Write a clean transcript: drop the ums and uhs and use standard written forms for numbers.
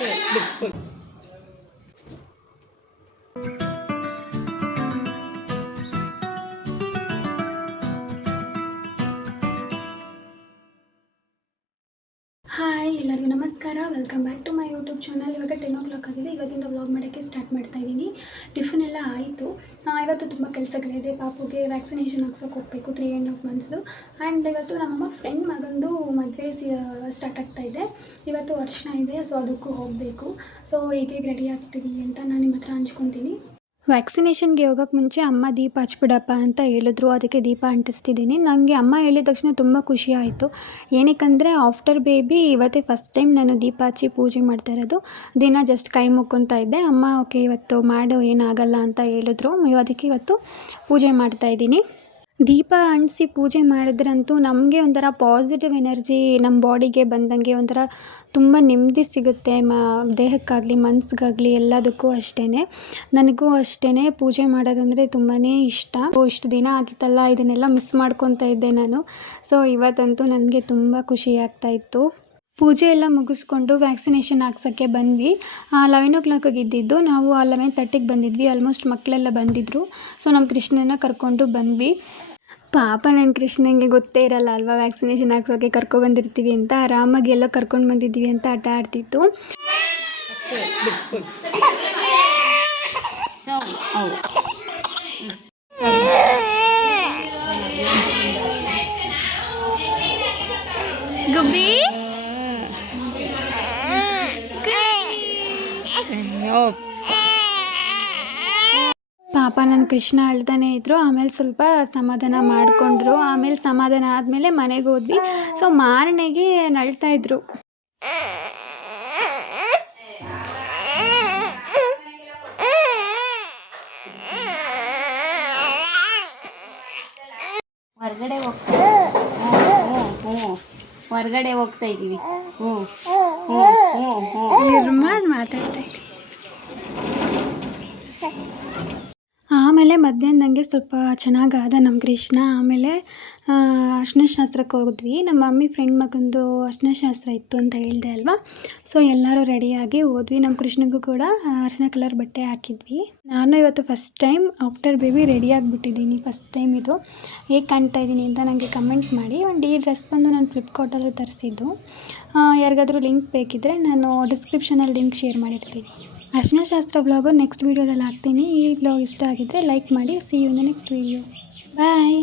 Hi ಎಲ್ಲರಿಗೂ ನಮಸ್ಕಾರ, welcome back to my YouTube channel. ಇವಾಗ 10 o'clock ಆಗಿದೆ. ಇವತ್ತಿಂದ ವ್ಲಾಗ್ ಮಾಡೋಕ್ಕೆ ಸ್ಟಾರ್ಟ್ ಮಾಡ್ತಾ ಇದ್ದೀನಿ. ಟಿಫನ್ ಎಲ್ಲ ಆಯಿತು. ಇವತ್ತು ತುಂಬ ಕೆಲಸಗಳಿದೆ. ಪಾಪುಗೆ ವ್ಯಾಕ್ಸಿನೇಷನ್ ಹಾಕ್ಸೋಕೆ ಹೋಗಬೇಕು 3.5 months. ಆ್ಯಂಡ್ ಇವತ್ತು ನಮ್ಮಮ್ಮ ಫ್ರೆಂಡ್ ಮಗಂದು ಮದುವೆ ಸ್ಟಾರ್ಟ್ ಆಗ್ತಾ ಇದೆ. ಇವತ್ತು ವರ್ಷ ಇದೆ, ಸೊ ಅದಕ್ಕೂ ಹೋಗಬೇಕು. ಸೊ ಹೇಗೆ ರೆಡಿ ಆಗ್ತೀವಿ ಅಂತ ನಾನು ನಿಮ್ಮ ಹತ್ರ ಹಂಚ್ಕೊತೀನಿ. ವ್ಯಾಕ್ಸಿನೇಷನ್ಗೆ ಹೋಗೋಕ್ಕೆ ಮುಂಚೆ ಅಮ್ಮ ದೀಪ ಹಚ್ಬಿಡಪ್ಪ ಅಂತ ಹೇಳಿದ್ರು. ಅದಕ್ಕೆ ದೀಪ ಅಂಟಿಸ್ತಿದ್ದೀನಿ. ನನಗೆ ಅಮ್ಮ ಹೇಳಿದ ತಕ್ಷಣ ತುಂಬ ಖುಷಿ ಆಯಿತು. ಏನಕ್ಕಂದರೆ ಆಫ್ಟರ್ ಬೇಬಿ ಇವತ್ತೇ ಫಸ್ಟ್ ಟೈಮ್ ನಾನು ದೀಪ ಹಚ್ಚಿ ಪೂಜೆ ಮಾಡ್ತಾ ಇರೋದು. ದಿನ ಜಸ್ಟ್ ಕೈ ಮುಕ್ಕೊತಾ ಇದ್ದೆ. ಅಮ್ಮ ಓಕೆ ಇವತ್ತು ಮಾಡು, ಏನಾಗಲ್ಲ ಅಂತ ಹೇಳಿದ್ರು. ಅದಕ್ಕೆ ಇವತ್ತು ಪೂಜೆ ಮಾಡ್ತಾಯಿದ್ದೀನಿ. ದೀಪ ಅಂಟಿಸಿ ಪೂಜೆ ಮಾಡಿದ್ರಂತೂ ನಮಗೆ ಒಂಥರ ಪಾಸಿಟಿವ್ ಎನರ್ಜಿ ನಮ್ಮ ಬಾಡಿಗೆ ಬಂದಂಗೆ ಒಂಥರ ತುಂಬ ನೆಮ್ಮದಿ ಸಿಗುತ್ತೆ. ದೇಹಕ್ಕಾಗಲಿ ಮನಸ್ಸಿಗಾಗಲಿ ಎಲ್ಲದಕ್ಕೂ ಅಷ್ಟೇ. ನನಗೂ ಅಷ್ಟೇ ಪೂಜೆ ಮಾಡೋದಂದರೆ ತುಂಬಾ ಇಷ್ಟ. ಇಷ್ಟು ದಿನ ಆಗಿತ್ತಲ್ಲ, ಇದನ್ನೆಲ್ಲ ಮಿಸ್ ಮಾಡ್ಕೊತಾ ಇದ್ದೆ ನಾನು. ಸೊ ಇವತ್ತಂತೂ ನನಗೆ ತುಂಬ ಖುಷಿ ಆಗ್ತಾಯಿತ್ತು. ಪೂಜೆ ಎಲ್ಲ ಮುಗಿಸ್ಕೊಂಡು ವ್ಯಾಕ್ಸಿನೇಷನ್ ಹಾಕ್ಸೋಕ್ಕೆ ಬಂದ್ವಿ. 11 o'clock ಇದ್ದಿದ್ದು. ನಾವು 11:30 ಬಂದಿದ್ವಿ. ಆಲ್ಮೋಸ್ಟ್ ಮಕ್ಕಳೆಲ್ಲ ಬಂದಿದ್ದರು. ಸೊ ನಮ್ಮ ಕೃಷ್ಣನ ಕರ್ಕೊಂಡು ಬಂದ್ವಿ. ಪಾಪ ನನ್ನ ಕೃಷ್ಣನಿಗೆ ಗೊತ್ತೇ ಇರಲ್ಲ ಅಲ್ವಾ ವ್ಯಾಕ್ಸಿನೇಷನ್ ಹಾಕ್ಸೋಕ್ಕೆ ಕರ್ಕೊಬಂದಿರ್ತೀವಿ ಅಂತ. ಆರಾಮಾಗಿ ಎಲ್ಲ ಕರ್ಕೊಂಡು ಬಂದಿದ್ದೀವಿ ಅಂತ ಆಟ ಆಡ್ತಿತ್ತು. ಗುಬ್ಬಿ ಪಾಪ ನನ್ನ ಕೃಷ್ಣ ಅಳ್ತಾನೆ ಇದ್ರು. ಆಮೇಲೆ ಸ್ವಲ್ಪ ಸಮಾಧಾನ ಮಾಡಿಕೊಂಡ್ರು. ಆಮೇಲೆ ಸಮಾಧಾನ ಆದಮೇಲೆ ಮನೆಗೆ ಹೋದ್ವಿ. ಸೊ ಮಾರನೆಗೆ ನಳ್ತಾ ಇದ್ರು. ಹೊರಗಡೆ ಹೋಗ್ತಾ ಇದ್ದೀವಿ. ಮಾತಾಡ್ತಾ ಇದ್ವಿ. ಆಮೇಲೆ ಮಧ್ಯಾಹ್ನದಂಗೆ ಸ್ವಲ್ಪ ಚೆನ್ನಾಗಾದ ನಮ್ಮ ಕೃಷ್ಣ. ಆಮೇಲೆ ಅರ್ಶಿನ ಶಾಸ್ತ್ರಕ್ಕೆ ಹೋದ್ವಿ. ನಮ್ಮ ಮಮ್ಮಿ ಫ್ರೆಂಡ್ ಮಗಂದು ಅರ್ಶಿನ ಶಾಸ್ತ್ರ ಇತ್ತು ಅಂತ ಹೇಳಿದೆ ಅಲ್ವಾ. ಸೊ ಎಲ್ಲರೂ ರೆಡಿಯಾಗಿ ಹೋದ್ವಿ. ನಮ್ಮ ಕೃಷ್ಣಗೂ ಕೂಡ ಅರ್ಶಿನ ಕಲರ್ ಬಟ್ಟೆ ಹಾಕಿದ್ವಿ. ನಾನು ಇವತ್ತು ಫಸ್ಟ್ ಟೈಮ್ ಆಫ್ಟರ್ ಬೇಬಿ ರೆಡಿಯಾಗಿಬಿಟ್ಟಿದ್ದೀನಿ. ಫಸ್ಟ್ ಟೈಮ್ ಇದು. ಹೇಗೆ ಕಾಣ್ತಾ ಇದ್ದೀನಿ ಅಂತ ನನಗೆ ಕಮೆಂಟ್ ಮಾಡಿ. ಈ ಡ್ರೆಸ್ ಬಂದು ನಾನು ಫ್ಲಿಪ್ಕಾರ್ಟಲ್ಲಿ ತರಿಸಿದ್ದು. ಯಾರಿಗಾದರೂ ಲಿಂಕ್ ಬೇಕಿದ್ದರೆ ನಾನು ಡಿಸ್ಕ್ರಿಪ್ಷನಲ್ಲಿ ಲಿಂಕ್ ಶೇರ್ ಮಾಡಿರ್ತೀನಿ. ಅರ್ಶಿನ ಶಾಸ್ತ್ರ ವ್ಲಾಗು ನೆಕ್ಸ್ಟ್ ವೀಡಿಯೋದಲ್ಲಿ ಹಾಕ್ತೀನಿ. ಈ ವ್ಲಾಗ್ ಇಷ್ಟ ಆಗಿದ್ದರೆ ಲೈಕ್ ಮಾಡಿ. See you in the next video. Bye.